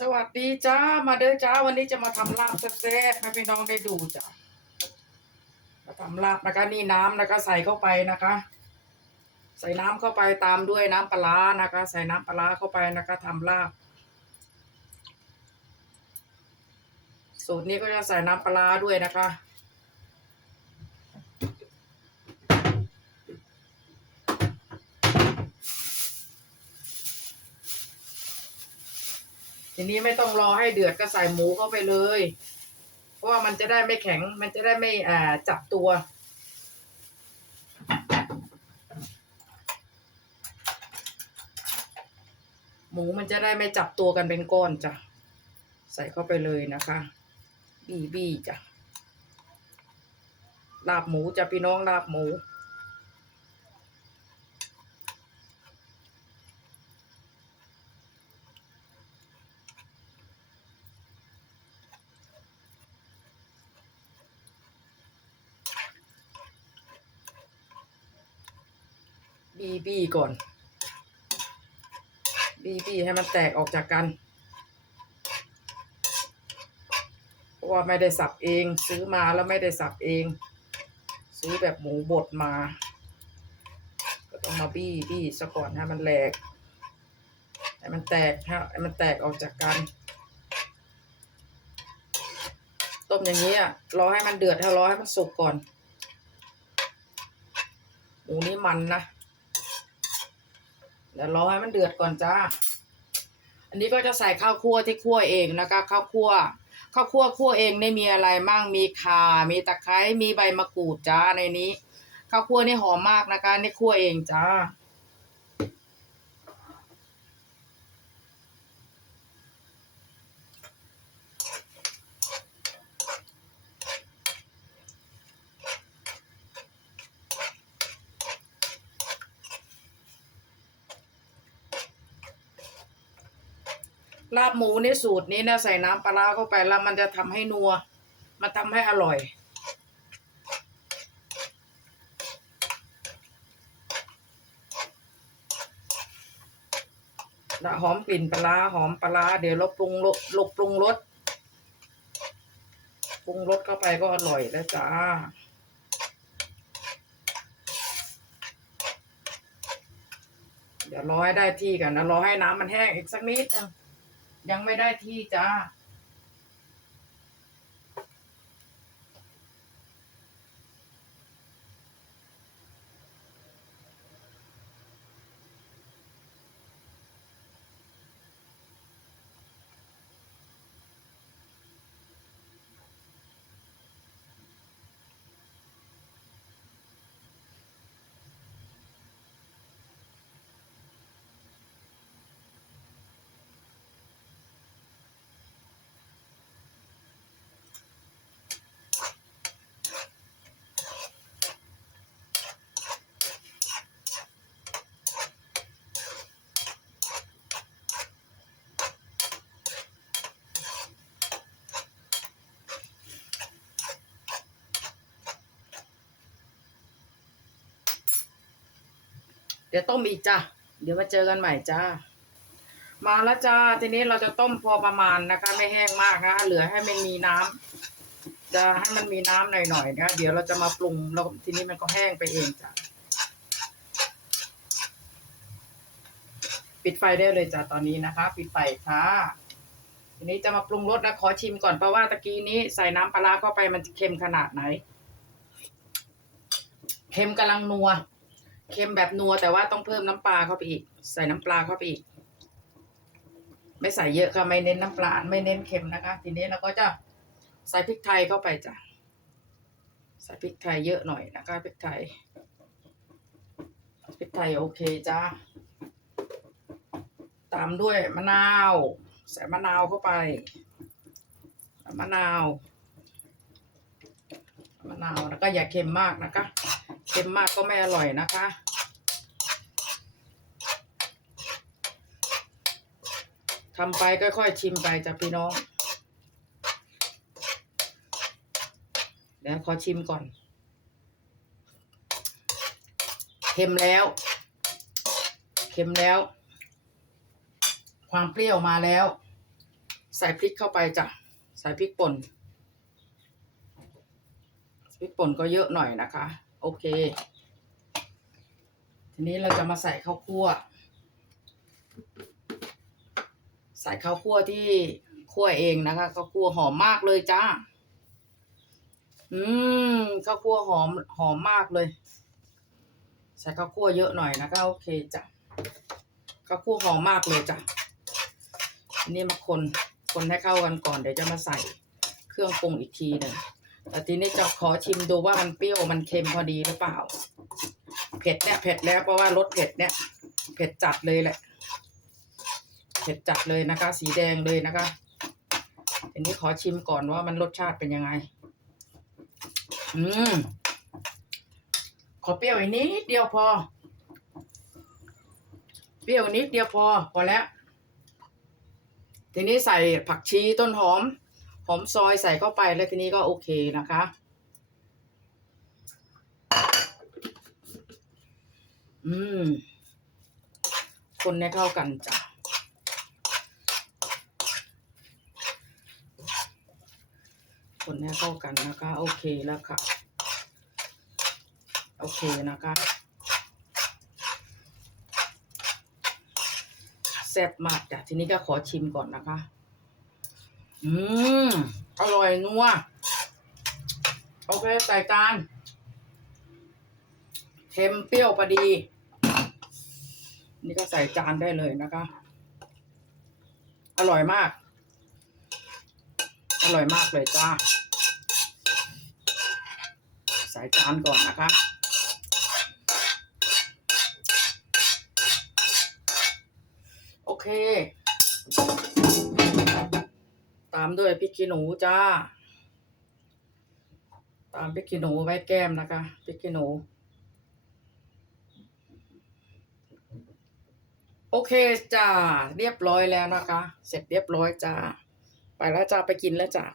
สวัสดีจ้า มาเด้อจ้า วันนี้จะมาทำลาบแซ่บๆให้พี่น้องได้ดูจ้ามาทำลาบนะคะนี่น้ำนะคะ ใส่เข้าไปนะคะ ใส่น้ำเข้าไปตามด้วยน้ำปลานะคะ ใส่น้ำปลาเข้าไปนะคะทำลาบ สูตรนี้ก็จะใส่น้ำปลาด้วยนะคะ ทีนี้ไม่ต้องรอให้เดือดก็ใส่หมูเข้าไปเลย เพราะว่ามันจะได้ไม่แข็ง มันจะได้ไม่อ่าจับตัว หมูมันจะได้ไม่จับตัวกันเป็นก้อนจ้ะ ใส่เข้าไปเลยนะคะ บี้บี้จ้ะลาบหมูจ้ะพี่น้องลาบหมู บีบีก่อน บีบีให้มันแตกออกจากกันเพราะว่าไม่ได้สับเอง ซื้อมาแล้วไม่ได้สับเอง ซื้อแบบหมูบดมา ก็ต้องมาบี้บี้ซะก่อนให้มันแหลกให้มันแตกให้มันแตกออกจากกัน ต้มอย่างนี้อะรอให้มันเดือดให้รอให้มันสุกก่อน หมูนี่มันนะ เดี๋ยวรอให้มันเดือดก่อนจ้า อันนี้ก็จะใส่ข้าวคั่วที่คั่วเองนะคะ ข้าวคั่ว ข้าวคั่วคั่วเองไม่มีอะไรมั่งมีข่า มีตะไคร้ มีใบมะกรูดจ้าในนี้ ข้าวคั่วนี่หอมมากนะคะ นี่คั่วเองจ้า ลาบหมูในสูตรนี้นะใส่น้ำปลาเข้าไปแล้วมันจะทำให้นัว มันทำให้อร่อยละหอมกลิ่นปลาหอมปลาเดี๋ยวเราปรุงลกปรุงรสปรุงรสเข้าไปก็อร่อยแล้วจ้าเดี๋ยวรอให้ได้ที่กันนะรอให้น้ำมันแห้งอีกสักนิดนึง ยังไม่ได้ที่จ้า เดี๋ยวต้มอีกจ้ะ เดี๋ยวมาเจอกันใหม่จ้า มาแล้วจ้า ทีนี้เราจะต้มพอประมาณนะคะ ไม่แห้งมากนะเหลือให้มันมีน้ำจะให้มันมีน้ำหน่อยๆนะ เดี๋ยวเราจะมาปรุงแล้วทีนี้มันก็แห้งไปเองจ้ะ ปิดไฟได้เลยจ้ะตอนนี้นะคะ ปิดไฟค่ะทีนี้จะมาปรุงรสนะขอชิมก่อนเพราะว่าตะกี้นี้ใส่น้ำปลาเข้าไปมันเค็มขนาดไหน เค็มกำลังนัว เค็มแบบนัวแต่ว่าต้องเพิ่มน้ำปลาเข้าไปอีก ใส่น้ำปลาเข้าไปอีก ไม่ใส่เยอะค่ะไม่เน้นน้ำปลาไม่เน้นเค็มนะคะ ทีนี้เราก็จะใส่พริกไทยเข้าไปจ้ะใส่พริกไทยเยอะหน่อยนะคะพริกไทยพริกไทยโอเคจ้าตามด้วยมะนาว ใส่มะนาวเข้าไปมะนาวมะนาวแล้วก็อย่าเค็มมากนะคะ เค็มมากก็ไม่อร่อยนะคะ ทำไปค่อยๆชิมไปจ้ะพี่น้อง เดี๋ยวขอชิมก่อน เค็มแล้ว เค็มแล้ว ความเปรี้ยวมาแล้ว ใส่พริกเข้าไปจ้ะ ใส่พริกป่นพริกป่นก็เยอะหน่อยนะคะ โอเค ทีนี้เราจะมาใส่ข้าวคั่ว ใส่ข้าวคั่วที่คั่วเองนะคะข้าวคั่วหอมมากเลยจ้า อืมข้าวคั่วหอมหอมมากเลย ใส่ข้าวคั่วเยอะหน่อยนะคะโอเคจ้ะข้าวคั่วหอมมากเลยจ้ะนี้มาคนคนให้เข้ากันก่อนเดี๋ยวจะมาใส่เครื่องปรุงอีกทีหนึ่ง แต่ทีนี้จะขอชิมดูว่ามันเปรี้ยวมันเค็มพอดีหรือเปล่า เผ็ดเนี่ยเผ็ดแล้วเพราะว่ารสเผ็ดเนี่ยเผ็ดจัดเลยแหละ เผ็ดจัดเลยนะคะ สีแดงเลยนะคะทีนี้ขอชิมก่อนว่ามันรสชาติเป็นยังไง อืม ขอเปรี้ยวอีกนิดเดียวพอ เปรี้ยวนิดเดียวพอพอแล้ว ทีนี้ใส่ผักชีต้นหอม หอมซอยใส่เข้าไปแล้วทีนี้ก็โอเคนะคะ อืม คนให้เข้ากันจ้ะคนให้เข้ากันนะคะ โอเคแล้วค่ะ โอเคนะคะแซ่บมากจ้ะทีนี้ก็ขอชิมก่อนนะคะ อืมอร่อยนัวโอเคใส่จานเค็มเปรี้ยวพอดี นี่ก็ใส่จานได้เลยนะคะ อร่อยมาก อร่อยมากเลยจ้า ใส่จานก่อนนะคะโอเค ตามด้วยพริกขี้หนูจ้า ตามพริกขี้หนูไว้แก้มนะคะพริกขี้หนู โอเคจ้า เรียบร้อยแล้วนะคะ เสร็จเรียบร้อยจ้า ไปแล้วจ้าไปกินแล้วจ้า